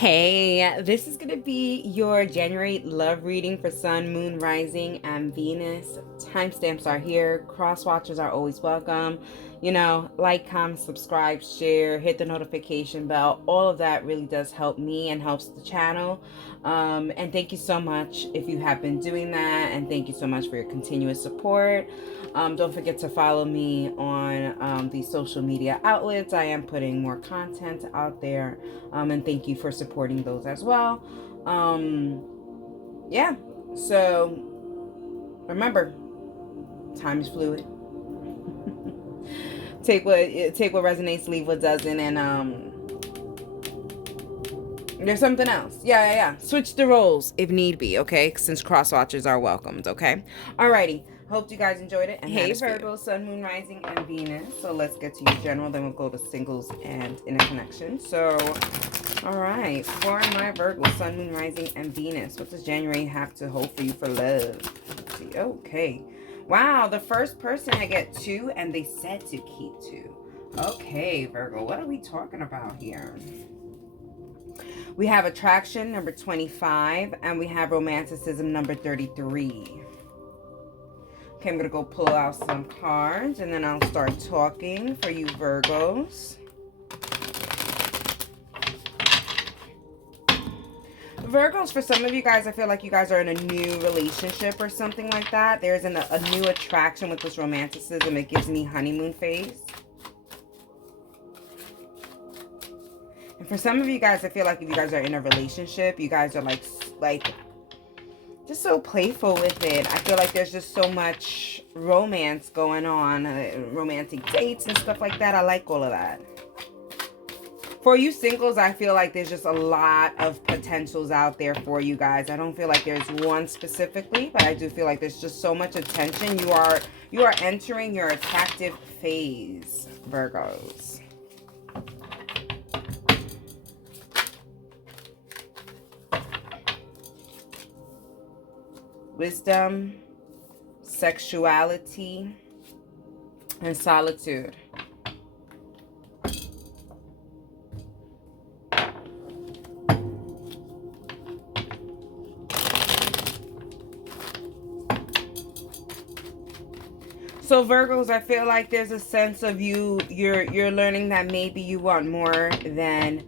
Hey, this is going to be your January love reading for Sun, Moon, Rising, and Venus. Timestamps are here. Cross watchers are always welcome. Like, comment, subscribe, share, hit the notification bell. All of that really does help me and helps the channel. And thank you so much if you have been doing that. And thank you so much for your continuous support. Don't forget to follow me on the social media outlets. I am putting more content out there. And thank you for supporting those as well. Yeah, so remember, time is fluid. take what resonates, leave what doesn't, and there's something else. Yeah. Switch the roles if need be, okay? Since cross watchers are welcomed, okay? Alrighty. Hope you guys enjoyed it. And hey, Virgo, Sun, Moon, Rising, and Venus. So let's get to your general. Then we'll go to singles and interconnection. So, all right. For my Virgo, Sun, Moon, Rising, and Venus. What does January have to hold for you for love? Let's see. Okay. Wow. The first person I get 2, and they said to keep 2. Okay, Virgo. What are we talking about here? We have attraction, number 25, and we have romanticism, number 33. Okay, I'm going to go pull out some cards, and then I'll start talking for you Virgos. Virgos, for some of you guys, I feel like you guys are in a new relationship or something like that. There's a new attraction with this romanticism. It gives me honeymoon phase. And for some of you guys, I feel like if you guys are in a relationship, you guys are like just so playful with it. I feel like there's just so much romance going on, romantic dates and stuff like that. I like all of that. For you singles, I feel like there's just a lot of potentials out there for you guys. I don't feel like there's one specifically, but I do feel like there's just so much attention. You are entering your attractive phase, Virgos. Wisdom, sexuality, and solitude. So Virgos, I feel like there's a sense of you're learning that maybe you want more than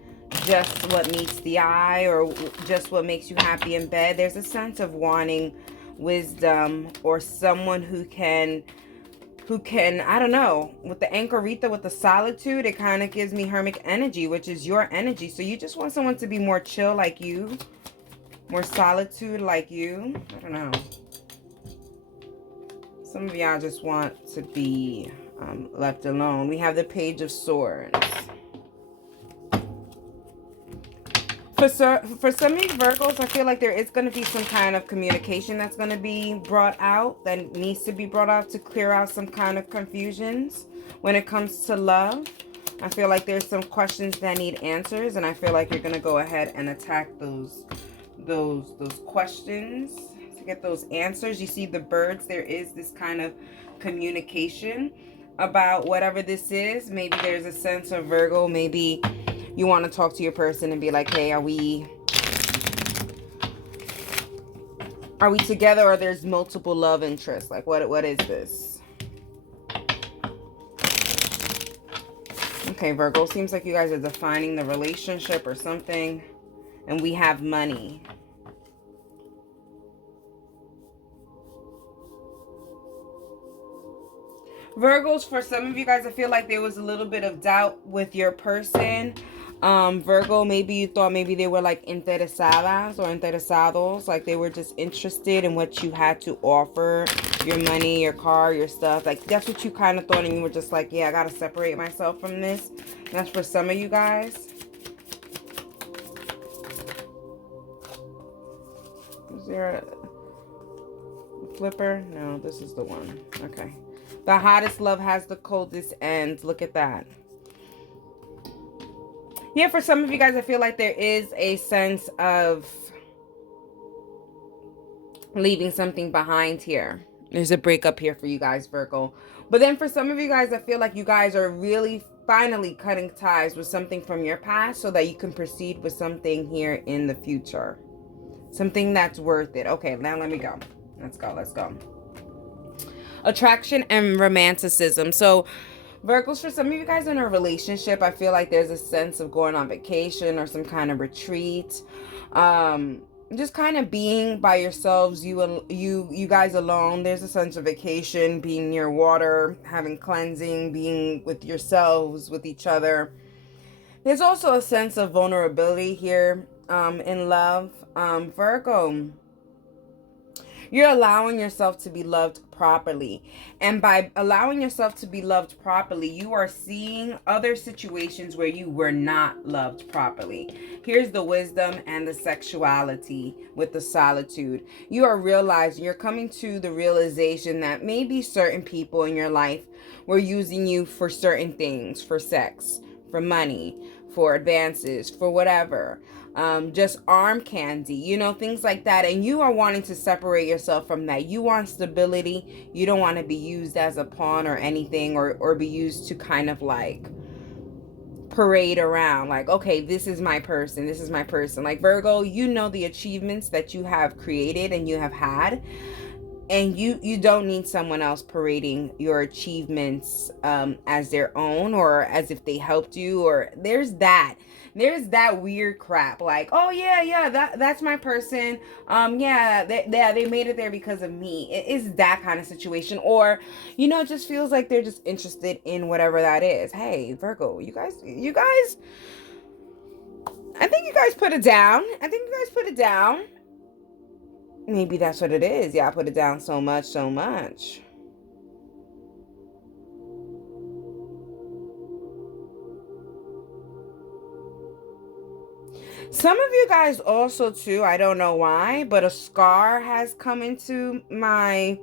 just what meets the eye or just what makes you happy in bed. There's a sense of wanting wisdom or someone who can, I don't know, with the Anchorita, with the solitude, it kind of gives me hermit energy, which is your energy. So you just want someone to be more chill like you, more solitude like you. I don't know. Some of y'all just want to be left alone. We have the Page of Swords. For some of you Virgos, I feel like there is going to be some kind of communication that's going to be brought out, that needs to be brought out to clear out some kind of confusions when it comes to love. I feel like there's some questions that need answers, and I feel like you're going to go ahead and attack those questions to get those answers. You see the birds, there is this kind of communication about whatever this is. Maybe there's a sense of Virgo, maybe you want to talk to your person and be like, hey, are we together, or there's multiple love interests? Like, what is this? Okay, Virgo, seems like you guys are defining the relationship or something. And we have money. Virgos, for some of you guys, I feel like there was a little bit of doubt with your person. Virgo, maybe you thought maybe they were like interesadas or interesados, like they were just interested in what you had to offer, your money, your car, your stuff. Like that's what you kind of thought, and you were just like, yeah, I gotta separate myself from this. And that's for some of you guys. Is there a flipper? No, this is the one. Okay. The hottest love has the coldest end. Look at that. Yeah, for some of you guys, I feel like there is a sense of leaving something behind here. There's a breakup here for you guys, Virgo. But then for some of you guys, I feel like you guys are really finally cutting ties with something from your past so that you can proceed with something here in the future. Something that's worth it. Okay, now let me go. Let's go. Attraction and romanticism. So, Virgos, for some of you guys in a relationship, I feel like there's a sense of going on vacation or some kind of retreat. Just kind of being by yourselves, you guys alone. There's a sense of vacation, being near water, having cleansing, being with yourselves, with each other. There's also a sense of vulnerability here in love. Virgo, you're allowing yourself to be loved properly. And by allowing yourself to be loved properly, you are seeing other situations where you were not loved properly. Here's the wisdom and the sexuality with the solitude. You are realizing, you're coming to the realization that maybe certain people in your life were using you for certain things, for sex, for money, for advances, for whatever. Just arm candy, you know, things like that. And you are wanting to separate yourself from that. You want stability. You don't want to be used as a pawn or anything, or be used to kind of like parade around like, okay, this is my person. This is my person. Like, Virgo, you know the achievements that you have created and you have had. And you don't need someone else parading your achievements as their own, or as if they helped you, or there's that weird crap like, oh yeah, that's my person, they made it there because of me. It is that kind of situation. Or, you know, it just feels like they're just interested in whatever that is. Hey, Virgo, you guys, I think you guys put it down. Maybe that's what it is. Yeah, I put it down so much. Some of you guys also too, I don't know why, but a scar has come into my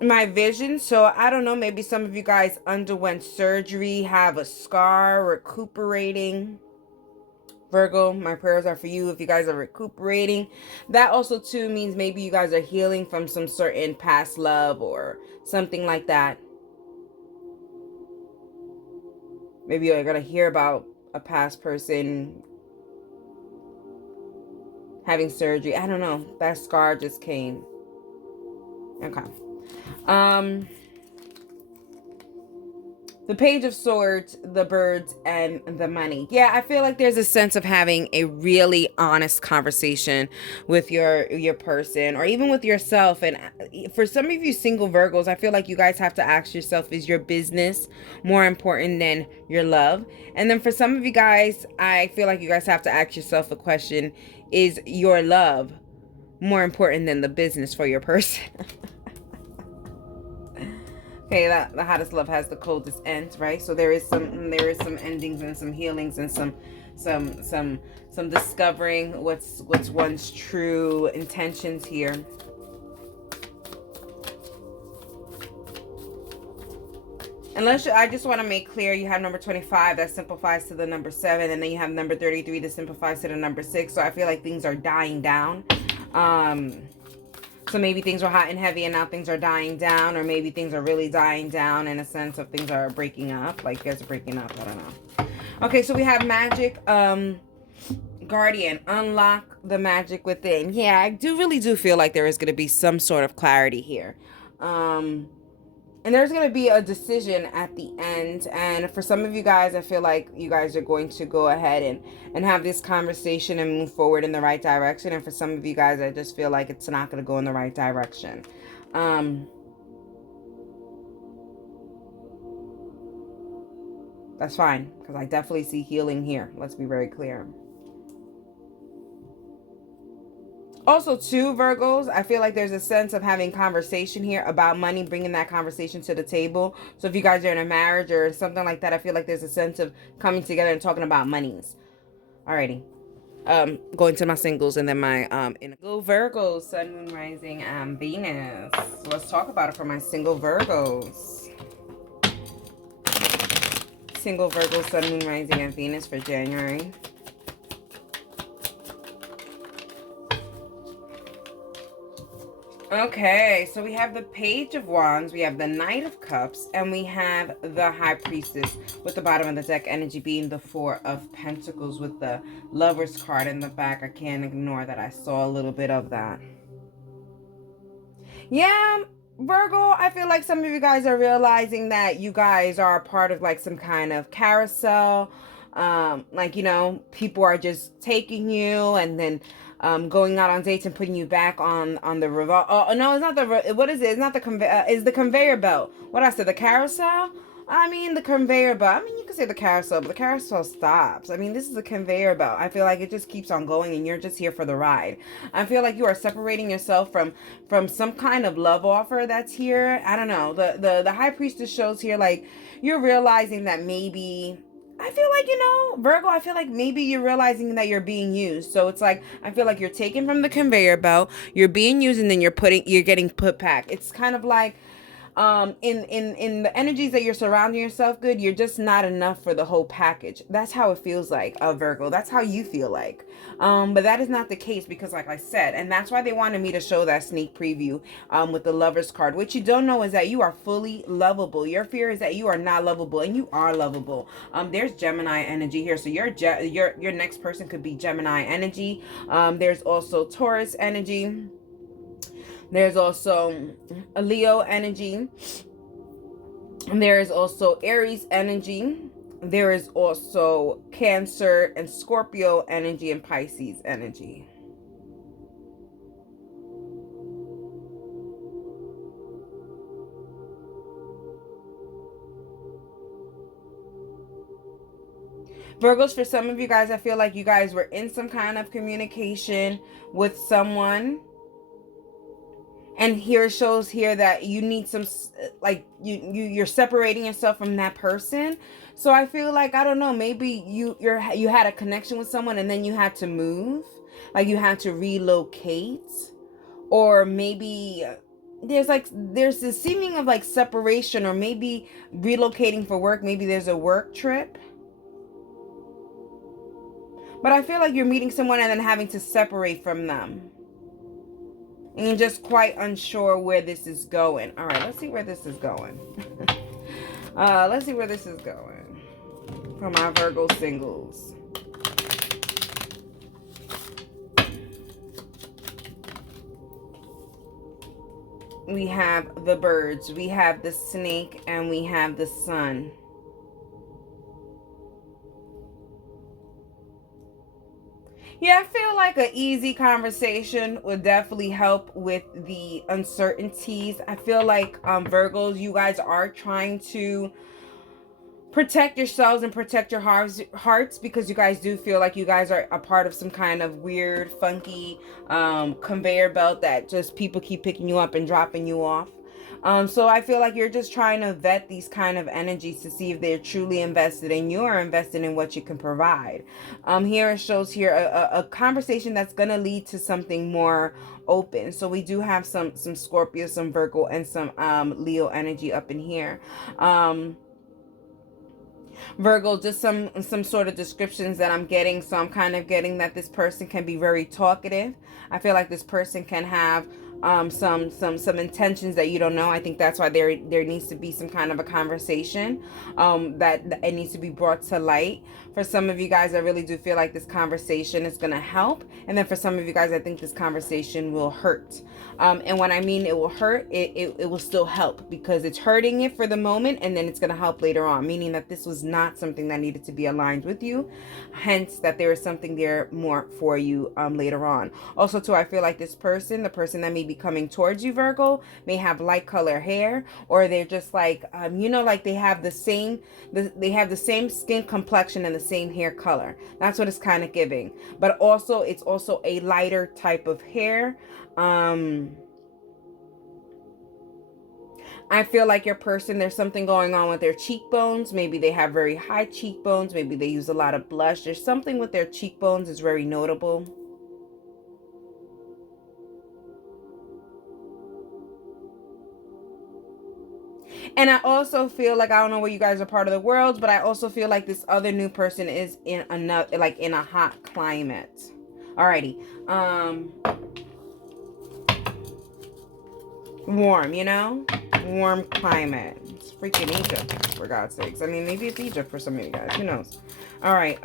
vision. So I don't know, maybe some of you guys underwent surgery, have a scar, recuperating. Virgo, my prayers are for you if you guys are recuperating. That also too means maybe you guys are healing from some certain past love or something like that. Maybe you're gonna hear about a past person having surgery. I don't know. That scar just came. Okay. The Page of Swords, the birds, and the money. Yeah, I feel like there's a sense of having a really honest conversation with your person, or even with yourself. And for some of you single Virgos, I feel like you guys have to ask yourself, is your business more important than your love? And then for some of you guys, I feel like you guys have to ask yourself a question, is your love more important than the business for your person? Okay, the hottest love has the coldest ends, right? So there is some endings and some healings and some discovering what's one's true intentions here. Unless I just want to make clear, you have number 25 that simplifies to the number 7, and then you have number 33 that simplifies to the number 6. So I feel like things are dying down. So maybe things were hot and heavy and now things are dying down, or maybe things are really dying down in a sense of things are breaking up. Like you guys are breaking up, I don't know. Okay, so we have magic, guardian, unlock the magic within. Yeah, I really do feel like there is going to be some sort of clarity here. And there's going to be a decision at the end. And for some of you guys, I feel like you guys are going to go ahead and have this conversation and move forward in the right direction. And for some of you guys, I just feel like it's not going to go in the right direction. That's fine, because I definitely see healing here. Let's be very clear. Also, too, Virgos, I feel like there's a sense of having conversation here about money, bringing that conversation to the table. So if you guys are in a marriage or something like that, I feel like there's a sense of coming together and talking about monies. Alrighty. Going to my singles and then my go Virgos, Sun, Moon, Rising, and Venus. So let's talk about it for my single Virgos. Single Virgos, Sun, Moon, Rising, and Venus for January. Okay, so we have the Page of Wands, we have the Knight of Cups, and we have the High Priestess, with the bottom of the deck energy being the Four of Pentacles with the Lover's card in the back. I can't ignore that. I saw a little bit of that. Yeah, Virgo, I feel like some of you guys are realizing that you guys are a part of like some kind of carousel. Like, you know, people are just taking you and then going out on dates and putting you back on the oh no, it's not the, what is it? It's not the is the conveyor belt. What I said, the carousel? I mean, the conveyor belt. I mean, you could say the carousel, but the carousel stops. I mean, this is a conveyor belt. I feel like it just keeps on going and you're just here for the ride. I feel like you are separating yourself from some kind of love offer that's here. I don't know. The High Priestess shows here like you're realizing that maybe, I feel like, you know, Virgo, I feel like maybe you're realizing that you're being used. So it's like, I feel like you're taken from the conveyor belt, you're being used, and then you're getting put back. It's kind of like, in the energies that you're surrounding yourself good, you're just not enough for the whole package. That's how it feels like, Virgo. That's how you feel like. But that is not the case, because like I said, and that's why they wanted me to show that sneak preview with the Lover's card. What you don't know is that you are fully lovable. Your fear is that you are not lovable, and you are lovable. There's Gemini energy here, so your next person could be Gemini energy. There's also Taurus energy. There's also a Leo energy. There is also Aries energy. There is also Cancer and Scorpio energy and Pisces energy. Virgos, for some of you guys, I feel like you guys were in some kind of communication with someone. And here it shows here that you need some, like, you're separating yourself from that person. So I feel like, I don't know, maybe you had a connection with someone and then you had to move, like you had to relocate, or maybe there's this seeming of like separation, or maybe relocating for work. Maybe there's a work trip. But I feel like you're meeting someone and then having to separate from them. And you're just quite unsure where this is going. All right, let's see where this is going. Let's see where this is going for my Virgo singles. We have the birds, we have the snake, and we have the sun. Yeah, I feel like an easy conversation would definitely help with the uncertainties. I feel like Virgos, you guys are trying to protect yourselves and protect your hearts, because you guys do feel like you guys are a part of some kind of weird, funky conveyor belt that just people keep picking you up and dropping you off. So I feel like you're just trying to vet these kind of energies to see if they're truly invested in you or invested in what you can provide. Here it shows here a conversation that's going to lead to something more open. So we do have some Scorpio, some Virgo, and some Leo energy up in here. Virgo, just some sort of descriptions that I'm getting. So I'm kind of getting that this person can be very talkative. I feel like this person can have some intentions that you don't know. I think that's why there needs to be some kind of a conversation that it needs to be brought to light. For some of you guys, I really do feel like this conversation is going to help, and then for some of you guys, I think this conversation will hurt. And when I mean it will hurt, it will still help, because it's hurting it for the moment and then it's going to help later on, meaning that this was not something that needed to be aligned with you, hence that there is something there more for you later on. Also too, I feel like this person, the person that may be coming towards you, Virgo, may have light color hair, or they're just like you know, like they have the same skin complexion and the same hair color. That's what it's kind of giving. But also, it's also a lighter type of hair. I feel like your person, there's something going on with their cheekbones. Maybe they have very high cheekbones. Maybe they use a lot of blush. There's something with their cheekbones is very notable. And I also feel like, I don't know where you guys are part of the world, but I also feel like this other new person is in another, like in a hot climate. Alrighty. warm, you know? Warm climate. It's freaking Egypt, for God's sakes. I mean, maybe it's Egypt for some of you guys. Who knows? All right.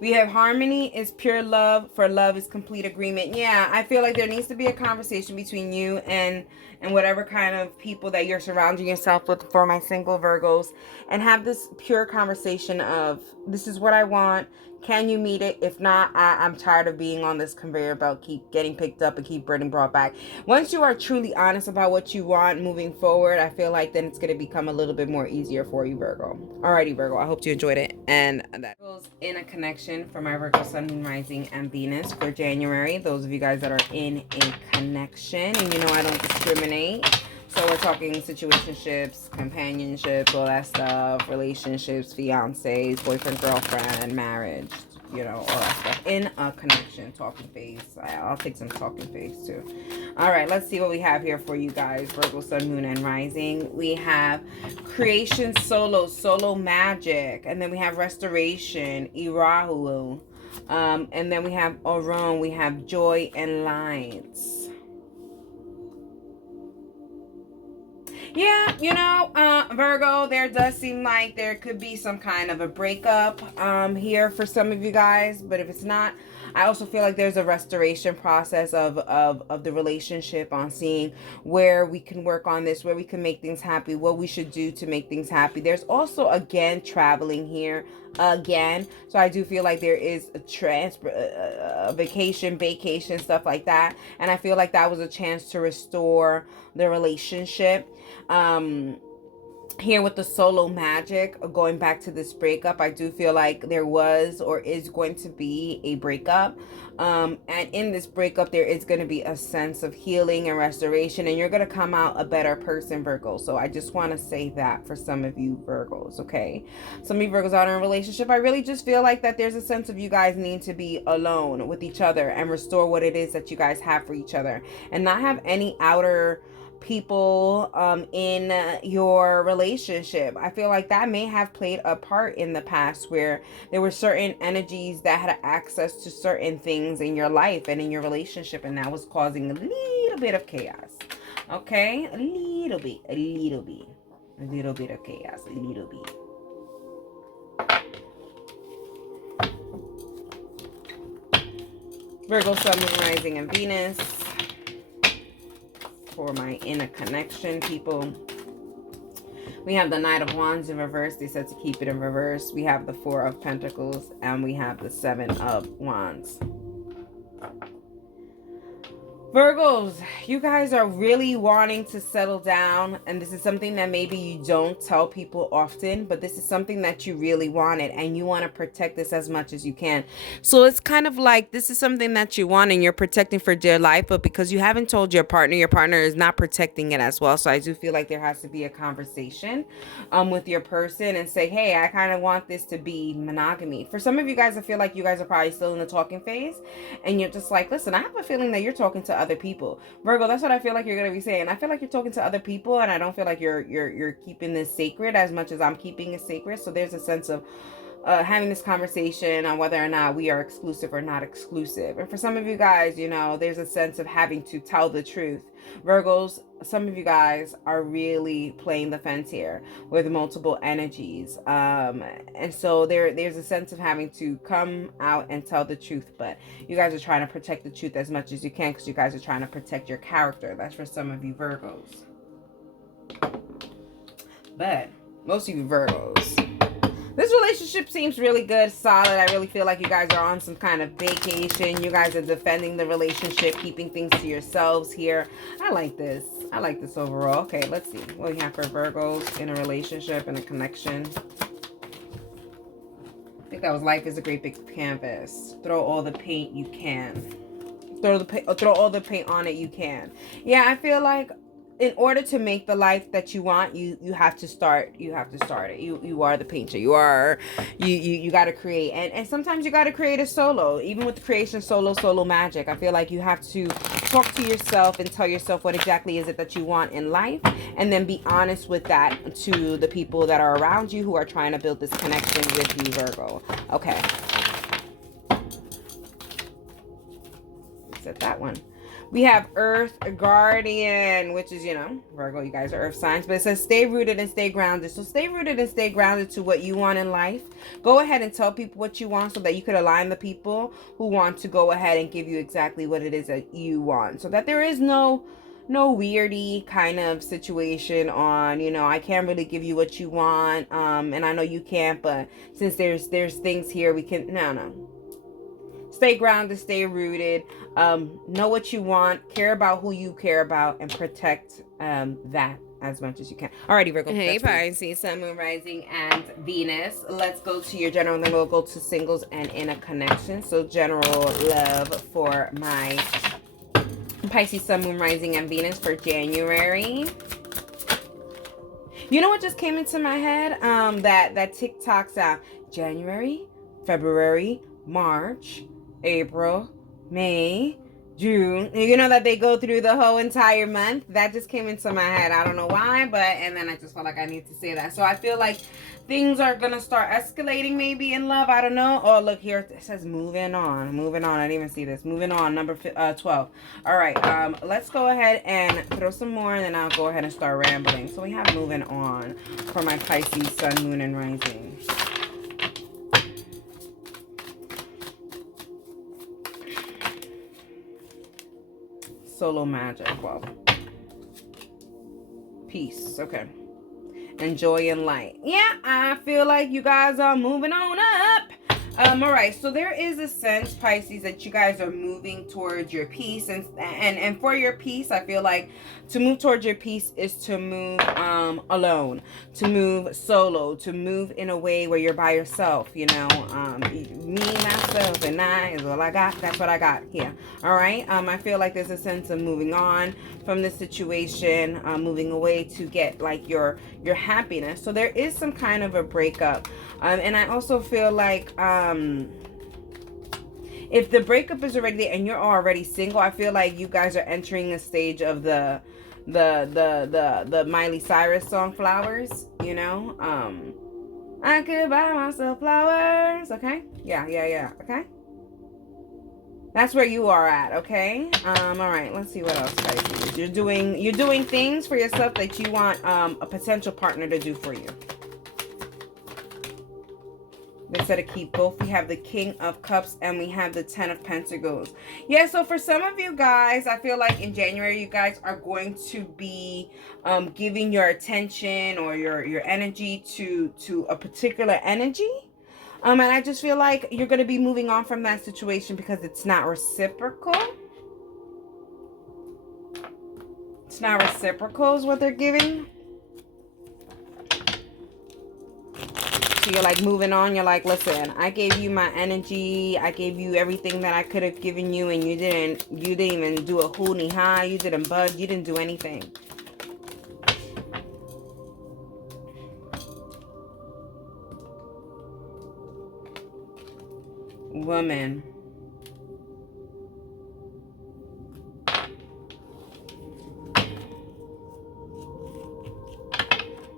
We have harmony is pure love, for love is complete agreement. Yeah, I feel like there needs to be a conversation between you and whatever kind of people that you're surrounding yourself with, for my single Virgos, and have this pure conversation of, this is what I want. Can you meet it? If not, I'm tired of being on this conveyor belt, keep getting picked up and keep getting brought back. Once you are truly honest about what you want moving forward, I feel like then it's going to become a little bit more easier for you, Virgo. Alrighty, Virgo, I hope you enjoyed it. And that goes in a connection for my Virgo Sun, Moon, Rising, and Venus for January. Those of you guys that are in a connection, and you know I don't discriminate. So we're talking situationships, companionships, all that stuff, relationships, fiancés, boyfriend, girlfriend, marriage, you know, all that stuff. In a connection, talking phase. I'll take some talking phase too. All right, let's see what we have here for you guys. Virgo, Sun, Moon, and Rising. We have creation, solo magic. And then we have restoration, Irahu. And then we have Orion. We have joy and lights. Yeah, you know, Virgo, there does seem like there could be some kind of a breakup here for some of you guys. But if it's not, I also feel like there's a restoration process of the relationship, on seeing where we can work on this, where we can make things happy, what we should do to make things happy. There's also, again, traveling here again. So I do feel like there is a vacation, stuff like that. And I feel like that was a chance to restore the relationship. Here with the solo magic, going back to this breakup, I do feel like there was or is going to be a breakup. And in this breakup, there is going to be a sense of healing and restoration, and you're going to come out a better person, Virgo. So I just want to say that for some of you Virgos, okay? Some of you Virgos out in a relationship, I really just feel like that there's a sense of you guys need to be alone with each other and restore what it is that you guys have for each other, and not have any outer people in your relationship. I feel like that may have played a part in the past, where there were certain energies that had access to certain things in your life and in your relationship, and that was causing a little bit of chaos. Okay, a little bit of chaos, a little bit. Virgo, Sun, Moon, Rising, and Venus. For my inner connection people, we have the Knight of Wands in reverse. They said to keep it in reverse. We have the Four of Pentacles, and we have the Seven of Wands. Virgos, you guys are really wanting to settle down, and this is something that maybe you don't tell people often, but this is something that you really wanted, and you want to protect this as much as you can. So it's kind of like this is something that you want and you're protecting for dear life, but because you haven't told your partner is not protecting it as well. So I do feel like there has to be a conversation with your person and say, hey, I kind of want this to be monogamy. For some of you guys, I feel like you guys are probably still in the talking phase, and you're just like, listen, I have a feeling that you're talking to other people. Virgo, that's what I feel like you're going to be saying. I feel like you're talking to other people, and I don't feel like you're keeping this sacred as much as I'm keeping it sacred. So there's a sense of having this conversation on whether or not we are exclusive or not exclusive. And for some of you guys, you know, there's a sense of having to tell the truth. Virgos, some of you guys are really playing the fence here with multiple energies. And so there's a sense of having to come out and tell the truth, but you guys are trying to protect the truth as much as you can because you guys are trying to protect your character. That's for some of you Virgos. But most of you Virgos, this relationship seems really good, solid. I really feel like you guys are on some kind of vacation. You guys are defending the relationship, keeping things to yourselves here. I like this. I like this overall. Okay, let's see what we have for Virgos in a relationship and a connection. I think that was life is a great big canvas. Throw all the paint you can. Throw all the paint on it you can. Yeah, I feel like in order to make the life that you want, you have to start it. You are the painter. You got to create, and sometimes you got to create a solo. Even with the creation solo magic, I feel like you have to talk to yourself and tell yourself what exactly is it that you want in life, and then be honest with that to the people that are around you who are trying to build this connection with you, Virgo. Okay. Set that one. We have Earth Guardian, which is, you know, Virgo, you guys are earth signs, but it says stay rooted and stay grounded. So stay rooted and stay grounded to what you want in life. Go ahead and tell people what you want so that you could align the people who want to go ahead and give you exactly what it is that you want. So that there is no weirdy kind of situation on, you know, I can't really give you what you want, and I know you can't, but since there's things here we can, no. Stay grounded, stay rooted, know what you want, care about who you care about, and protect that as much as you can. Alrighty, Virgo. Hey, Pisces, Sun, Moon, Rising, and Venus. Let's go to your general, and then we'll go to singles and in a connection. So general love for my Pisces, Sun, Moon, Rising, and Venus for January. You know what just came into my head? That TikTok sound. January, February, March, April, May, June. You know that they go through the whole entire month? That just came into my head. I don't know why, and then I just felt like I need to say that. So I feel like things are going to start escalating maybe in love. I don't know. Oh, look here. It says moving on. Moving on. I didn't even see this. Moving on. Number 12. All right. Let's go ahead and throw some more, and then I'll go ahead and start rambling. So we have moving on for my Pisces, Sun, Moon, and Rising. Solo magic. Well, peace. Okay. And joy and light. Yeah, I feel like you guys are moving on up. All right, so there is a sense, Pisces, that you guys are moving towards your peace, and for your peace, I feel like to move towards your peace is to move alone, to move solo, to move in a way where you're by yourself. You know, me, myself, and I is all I got. That's what I got here. All right. I feel like there's a sense of moving on from this situation, moving away to get like your happiness. So there is some kind of a breakup, and I also feel like if the breakup is already there and you're already single, I feel like you guys are entering a stage of the Miley Cyrus song Flowers, you know. I could buy myself flowers. Okay. Yeah. Okay. That's where you are at, okay? All right, let's see what else, Pisces. You're doing things for yourself that you want a potential partner to do for you. They said to keep both. We have the King of Cups and we have the Ten of Pentacles. Yeah, so for some of you guys, I feel like in January, you guys are going to be giving your attention or your energy to a particular energy. And I just feel like you're going to be moving on from that situation because it's not reciprocal. It's not reciprocal is what they're giving. So you're like moving on. You're like, listen, I gave you my energy. I gave you everything that I could have given you, and you didn't even do a hoonie high. You didn't budge. You didn't do anything. Woman.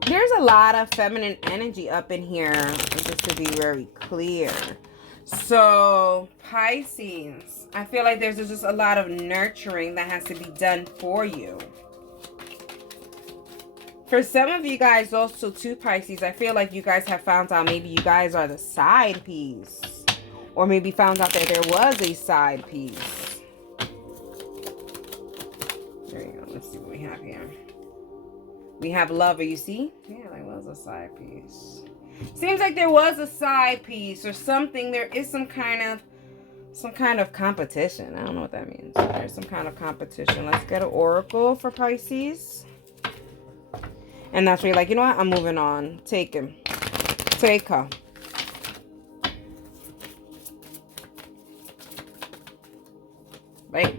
There's a lot of feminine energy up in here, just to be very clear. So, Pisces, I feel like there's just a lot of nurturing that has to be done for you. For some of you guys also too, Pisces, I feel like you guys have found out maybe you guys are the side piece. Or maybe found out that there was a side piece. There you go. Let's see what we have here. We have lover, you see? Yeah, there was a side piece. Seems like there was a side piece or something. There is some kind of competition. I don't know what that means. There's some kind of competition. Let's get an oracle for Pisces. And that's where you're like, you know what? I'm moving on. Take him. Take her. Right?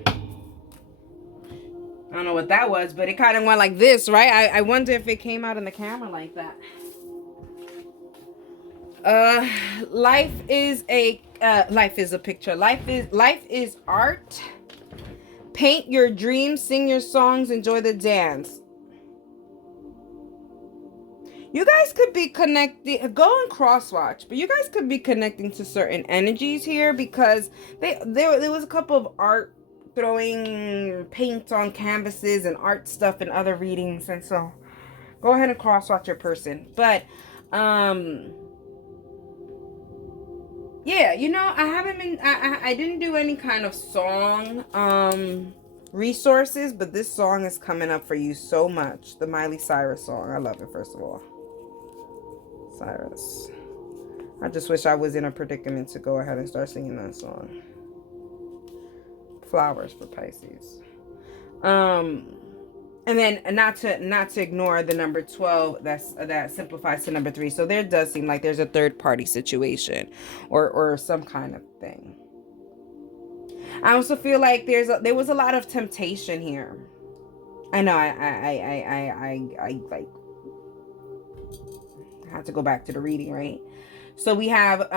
I don't know what that was, but it kind of went like this, right? I wonder if it came out in the camera like that. Life is a picture. Life is art. Paint your dreams, sing your songs, enjoy the dance. You guys could be connecting, go and cross watch, but you guys could be connecting to certain energies here because there was a couple of art throwing paint on canvases and art stuff and other readings. And so go ahead and cross watch your person. But yeah, you know, I haven't been, I didn't do any kind of song resources, but this song is coming up for you so much. The Miley Cyrus song. I love it, first of all. Cyrus. I just wish I was in a predicament to go ahead and start singing that song. Flowers for Pisces. And then not to ignore the number 12 that simplifies to number 3. So there does seem like there's a third party situation or some kind of thing. I also feel like there was a lot of temptation here. I know I like have to go back to the reading, right? So we have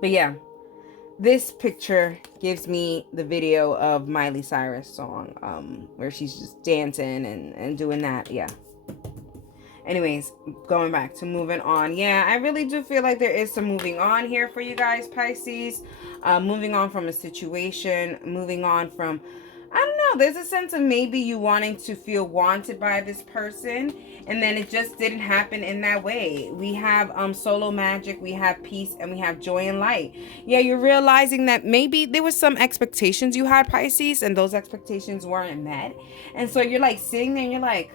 but yeah, this picture gives me the video of Miley Cyrus song where she's just dancing and doing that. Yeah. Anyways, going back to moving on. Yeah, I really do feel like there is some moving on here for you guys, Pisces. Moving on from a situation, moving on from, I don't know, there's a sense of maybe you wanting to feel wanted by this person, and then it just didn't happen in that way. We have solo magic, we have peace, and we have joy and light. Yeah, you're realizing that maybe there was some expectations you had, Pisces, and those expectations weren't met. And so you're like sitting there and you're like,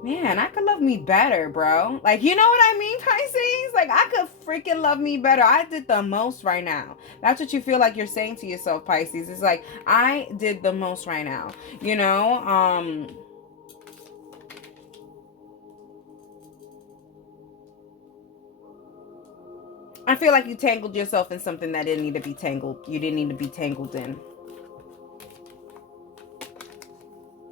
man, I could love me better, bro. Like, you know what I mean, Pisces? Like, I could freaking love me better. I did the most right now. That's what you feel like you're saying to yourself, Pisces. It's like, I did the most right now. You know? I feel like you tangled yourself in something that didn't need to be tangled. You didn't need to be tangled in.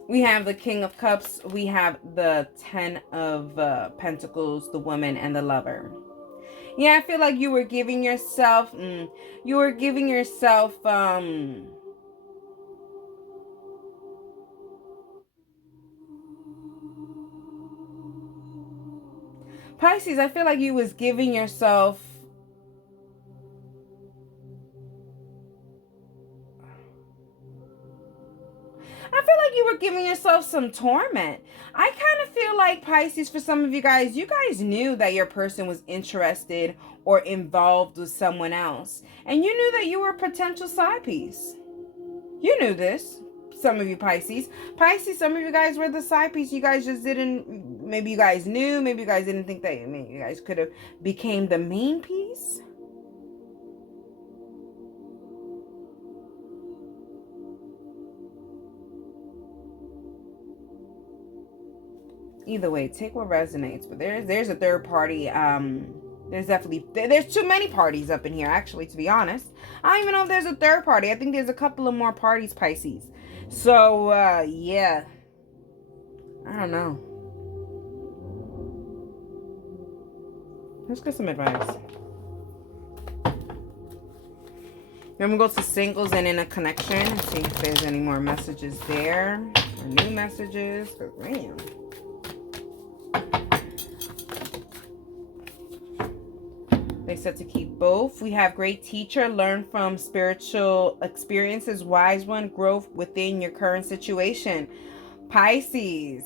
We have the King of Cups. We have the 10 of Pentacles, the woman, and the lover. Yeah, I feel like you were giving yourself, Pisces, I feel like you was giving yourself, I feel like you were giving yourself some torment. I kind of feel like, Pisces, for some of you guys knew that your person was interested or involved with someone else. And you knew that you were a potential side piece. You knew this. Some of you Pisces. Pisces, some of you guys were the side piece. You guys just didn't, maybe you guys knew, maybe you guys didn't think that, you guys could have became the main piece. Either way, take what resonates. But there's a third party. There's too many parties up in here, actually, to be honest. I don't even know if there's a third party. I think there's a couple of more parties, Pisces. So yeah, I don't know. Let's get some advice. Then we'll go to singles and in a connection and see if there's any more messages there or new messages. Man. They said to keep both. We have great teacher, learn from spiritual experiences, wise one, growth within your current situation. Pisces,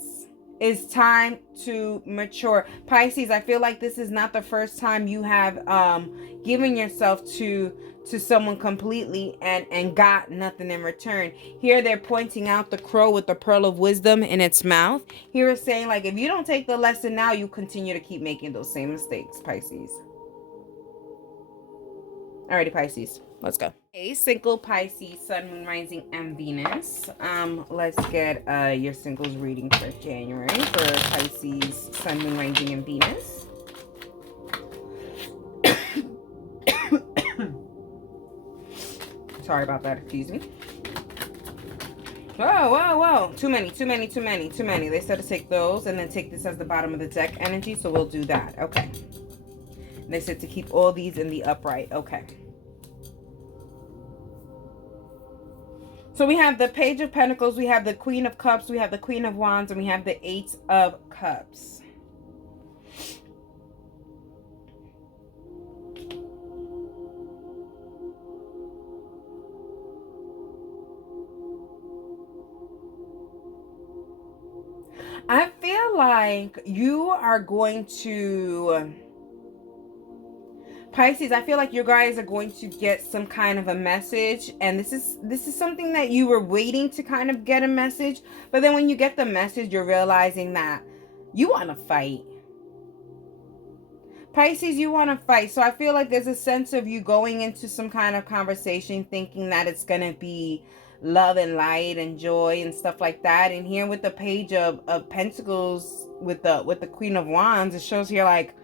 it's time to mature. Pisces, I feel like this is not the first time you have given yourself to someone completely and got nothing in return. Here they're pointing out the crow with the pearl of wisdom in its mouth. Here it's saying, like, if you don't take the lesson now, you continue to keep making those same mistakes, Pisces. Alrighty, Pisces, let's go. Okay, single Pisces, Sun, Moon, Rising, and Venus. Let's get your singles reading for January for Pisces, Sun, Moon, Rising, and Venus. Sorry about that, excuse me. Whoa. Too many. They said to take those and then take this as the bottom of the deck energy, so we'll do that. Okay. And they said to keep all these in the upright. Okay. So we have the Page of Pentacles, we have the Queen of Cups, we have the Queen of Wands, and we have the Eight of Cups. like you are going to, Pisces, I feel like you guys are going to get some kind of a message, and this is something that you were waiting to kind of get a message, but then when you get the message, you're realizing that you want to fight. Pisces, you want to fight. So I feel like there's a sense of you going into some kind of conversation thinking that it's going to be love and light and joy and stuff like that. And here with the page of Pentacles with the Queen of Wands, it shows here like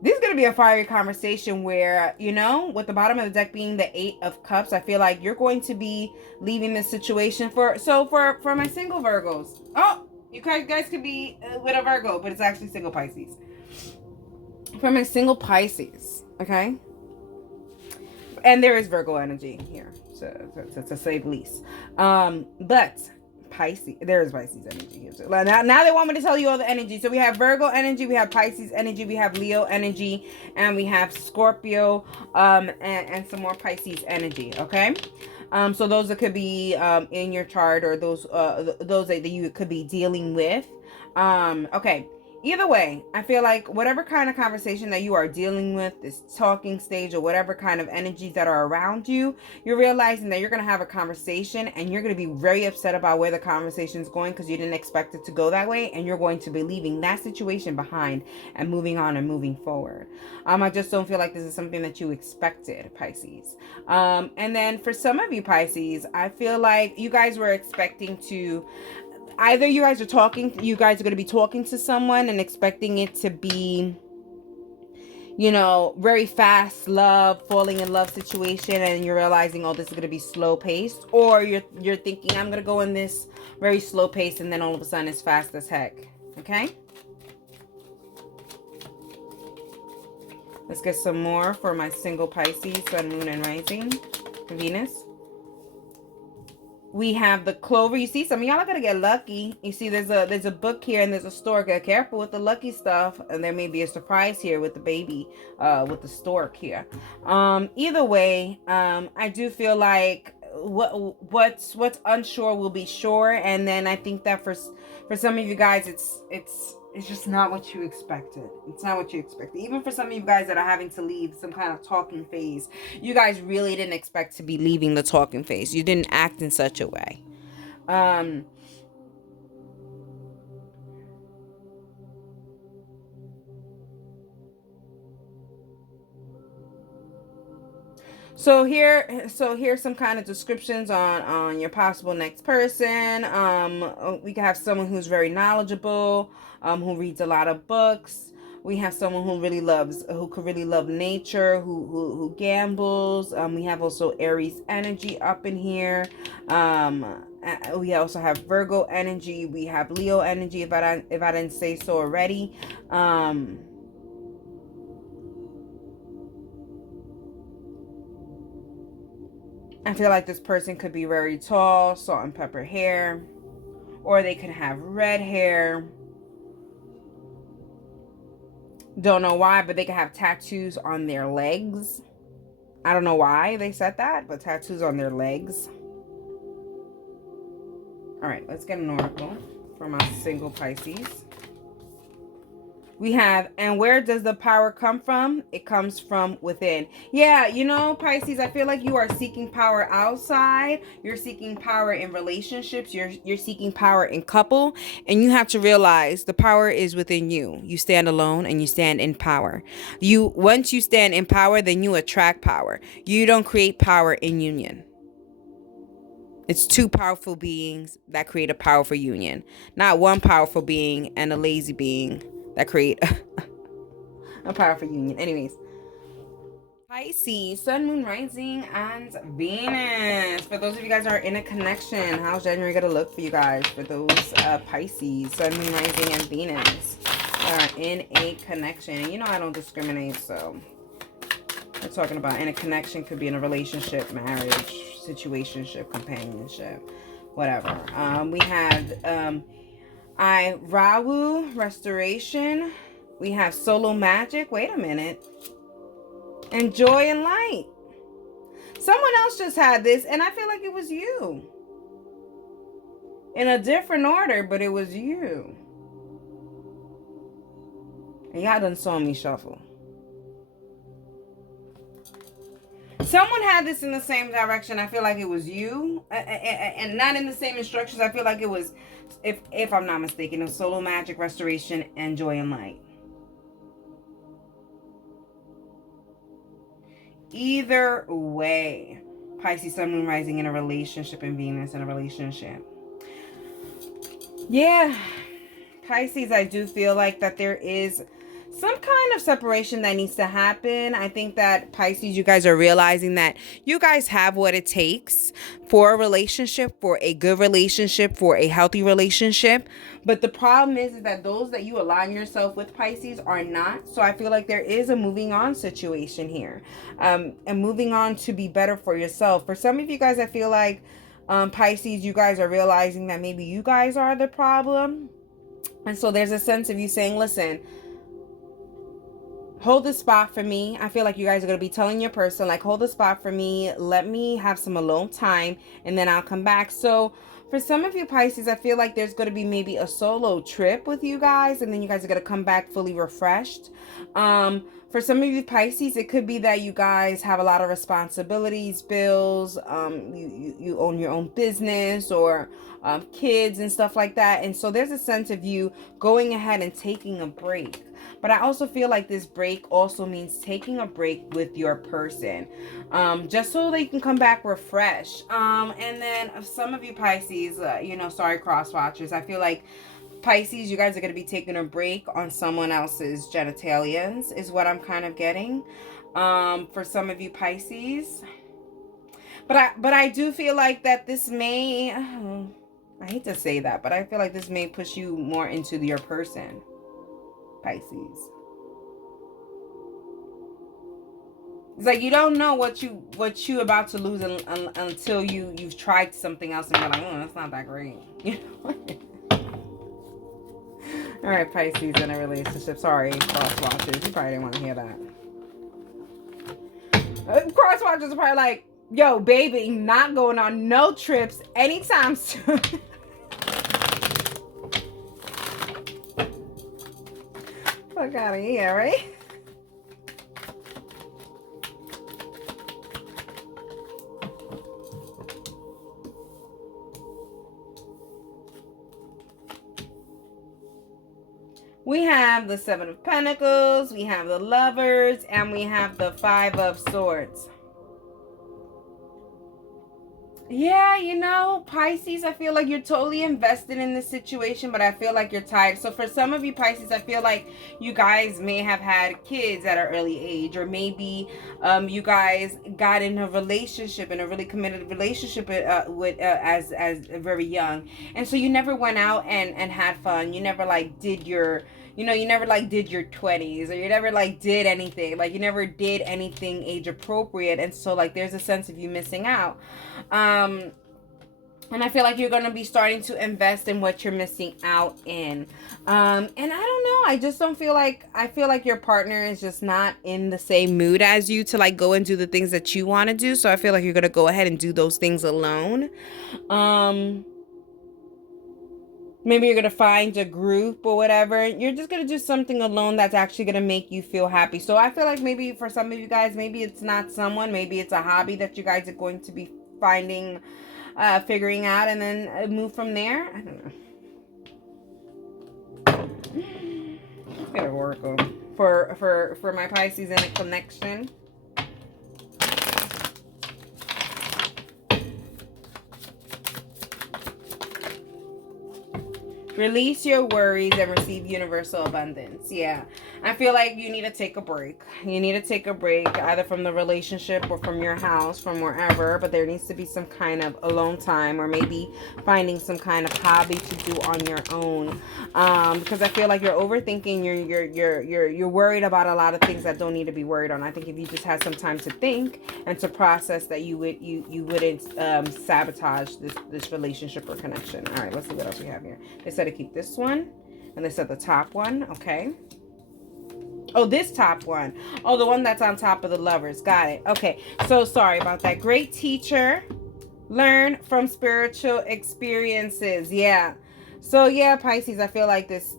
this is going to be a fiery conversation where, you know, with the bottom of the deck being the Eight of Cups, I feel like you're going to be leaving this situation for my single Virgos. Oh, you guys could be with a Virgo, but it's actually single Pisces. For my single Pisces, okay? And there is Virgo energy here, to say the least. But Pisces, there is Pisces energy here. So now they want me to tell you all the energy. So we have Virgo energy, we have Pisces energy, we have Leo energy, and we have Scorpio, and some more Pisces energy, okay? So those that could be in your chart, or those that you could be dealing with. Okay. Either way, I feel like whatever kind of conversation that you are dealing with, this talking stage or whatever kind of energies that are around you, you're realizing that you're going to have a conversation and you're going to be very upset about where the conversation is going because you didn't expect it to go that way, and you're going to be leaving that situation behind and moving on and moving forward. I just don't feel like this is something that you expected, Pisces. And then for some of you Pisces, I feel like you guys were expecting to, either you guys are going to be talking to someone and expecting it to be, you know, very fast love, falling in love situation, and you're realizing, oh, this is going to be slow paced, or you're thinking, I'm going to go in this very slow pace, and then all of a sudden it's fast as heck. Okay, let's get some more for my single Pisces, Sun, Moon, and Rising, Venus. We have the Clover. You see, some of y'all are gonna get lucky. You see, there's a book here and there's a store. Get careful with the lucky stuff, and there may be a surprise here with the baby, with the stork here. Either way, I do feel like what's unsure will be sure, and then I think that for some of you guys, it's just not what you expected. It's not what you expected. Even for some of you guys that are having to leave some kind of talking phase, you guys really didn't expect to be leaving the talking phase. You didn't act in such a way. So here's some kind of descriptions on your possible next person. We can have someone who's very knowledgeable, who reads a lot of books. We have someone who could really love nature, who gambles. We have also Aries energy up in here. We also have Virgo energy. We have Leo energy, if I didn't say so already. I feel like this person could be very tall, salt and pepper hair, or they could have red hair. Don't know why, but they could have tattoos on their legs. I don't know why they said that, but tattoos on their legs. All right, let's get an oracle for my single Pisces. We have, and where does the power come from? It comes from within. Yeah, you know, Pisces, I feel like you are seeking power outside. You're seeking power in relationships. You're seeking power in couple. And you have to realize the power is within you. You stand alone and you stand in power. Once you stand in power, then you attract power. You don't create power in union. It's two powerful beings that create a powerful union. Not one powerful being and a lazy being that create a powerful union. Anyways, Pisces, Sun, Moon, Rising, and Venus. For those of you guys who are in a connection, how's January gonna look for you guys? For those Pisces, Sun, Moon, Rising, and Venus are in a connection. You know I don't discriminate, so we're talking about in a connection. Could be in a relationship, marriage, situationship, companionship, whatever. We have Rahu, restoration. We have solo magic. Wait a minute. And joy and light. Someone else just had this, and I feel like it was you. In a different order, but it was you. And y'all done saw me shuffle. Someone had this in the same direction. I feel like it was you. And not in the same instructions. I feel like it was, if I'm not mistaken, it was solo magic, restoration, and joy and light. Either way, Pisces, Sun, Moon, Rising in a relationship, and Venus in a relationship. Yeah, Pisces, I do feel like that there is some kind of separation that needs to happen. I think that Pisces, you guys are realizing that you guys have what it takes for a relationship, for a good relationship, for a healthy relationship. But the problem is that those that you align yourself with, Pisces, are not. So I feel like there is a moving on situation here, and moving on to be better for yourself. For some of you guys, I feel like Pisces, you guys are realizing that maybe you guys are the problem. And so there's a sense of you saying, listen, hold the spot for me. I feel like you guys are going to be telling your person, like, hold the spot for me. Let me have some alone time, and then I'll come back. So for some of you Pisces, I feel like there's going to be maybe a solo trip with you guys, and then you guys are going to come back fully refreshed. For some of you Pisces, it could be that you guys have a lot of responsibilities, bills, you own your own business, or kids and stuff like that. And so there's a sense of you going ahead and taking a break. But I also feel like this break also means taking a break with your person, just so they can come back refreshed. And then some of you Pisces, sorry, cross watchers, I feel like Pisces, you guys are going to be taking a break on someone else's genitalias, is what I'm kind of getting. For some of you Pisces. But I do feel like that this may, I hate to say that, but I feel like this may push you more into your person, Pisces. It's like you don't know what you about to lose until you've tried something else and you're like, oh, that's not that great. You know? All right, Pisces in a relationship. Sorry, cross watchers. You probably didn't want to hear that. Cross watchers are probably like, yo, baby, not going on no trips anytime soon. Fuck out of here, right? We have the Seven of Pentacles, we have the Lovers, and we have the Five of Swords. Yeah, Pisces, I feel like you're totally invested in this situation, but I feel like you're tired. So for some of you Pisces, I feel like you guys may have had kids at an early age, or maybe you guys got in a relationship, in a really committed relationship as very young, and so you never went out and had fun. You never did your you never did your 20s, or you never did anything, you never did anything age appropriate. And so there's a sense of you missing out. And I feel like you're going to be starting to invest in what you're missing out in. And I don't know. I just don't feel like, I feel like your partner is just not in the same mood as you to go and do the things that you want to do. So I feel like you're going to go ahead and do those things alone. Maybe you're going to find a group or whatever. You're just going to do something alone that's actually going to make you feel happy. So I feel like maybe for some of you guys, maybe it's not someone. Maybe it's a hobby that you guys are going to be figuring out, and then move from there. I don't know. Let's get an oracle for my Pisces in a connection. Release your worries and receive universal abundance. Yeah. I feel like you need to take a break. You need to take a break, either from the relationship or from your house, from wherever. But there needs to be some kind of alone time, or maybe finding some kind of hobby to do on your own. Because I feel like you're overthinking. You're worried about a lot of things that don't need to be worried on. I think if you just had some time to think and to process, that you wouldn't sabotage this relationship or connection. All right, let's see what else we have here. They said to keep this one, and they said the top one. Okay. Oh, this top one. Oh, the one that's on top of the Lovers. Got it. Okay. So sorry about that. Great teacher. Learn from spiritual experiences. Yeah. So yeah, Pisces, I feel like this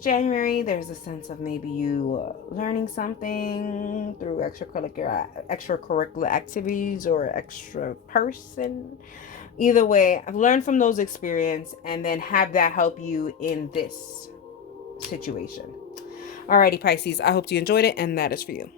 January, there's a sense of maybe you learning something through extracurricular activities or extra person. Either way, I've learned from those experiences and then have that help you in this situation. Alrighty, Pisces, I hope you enjoyed it, and that is for you.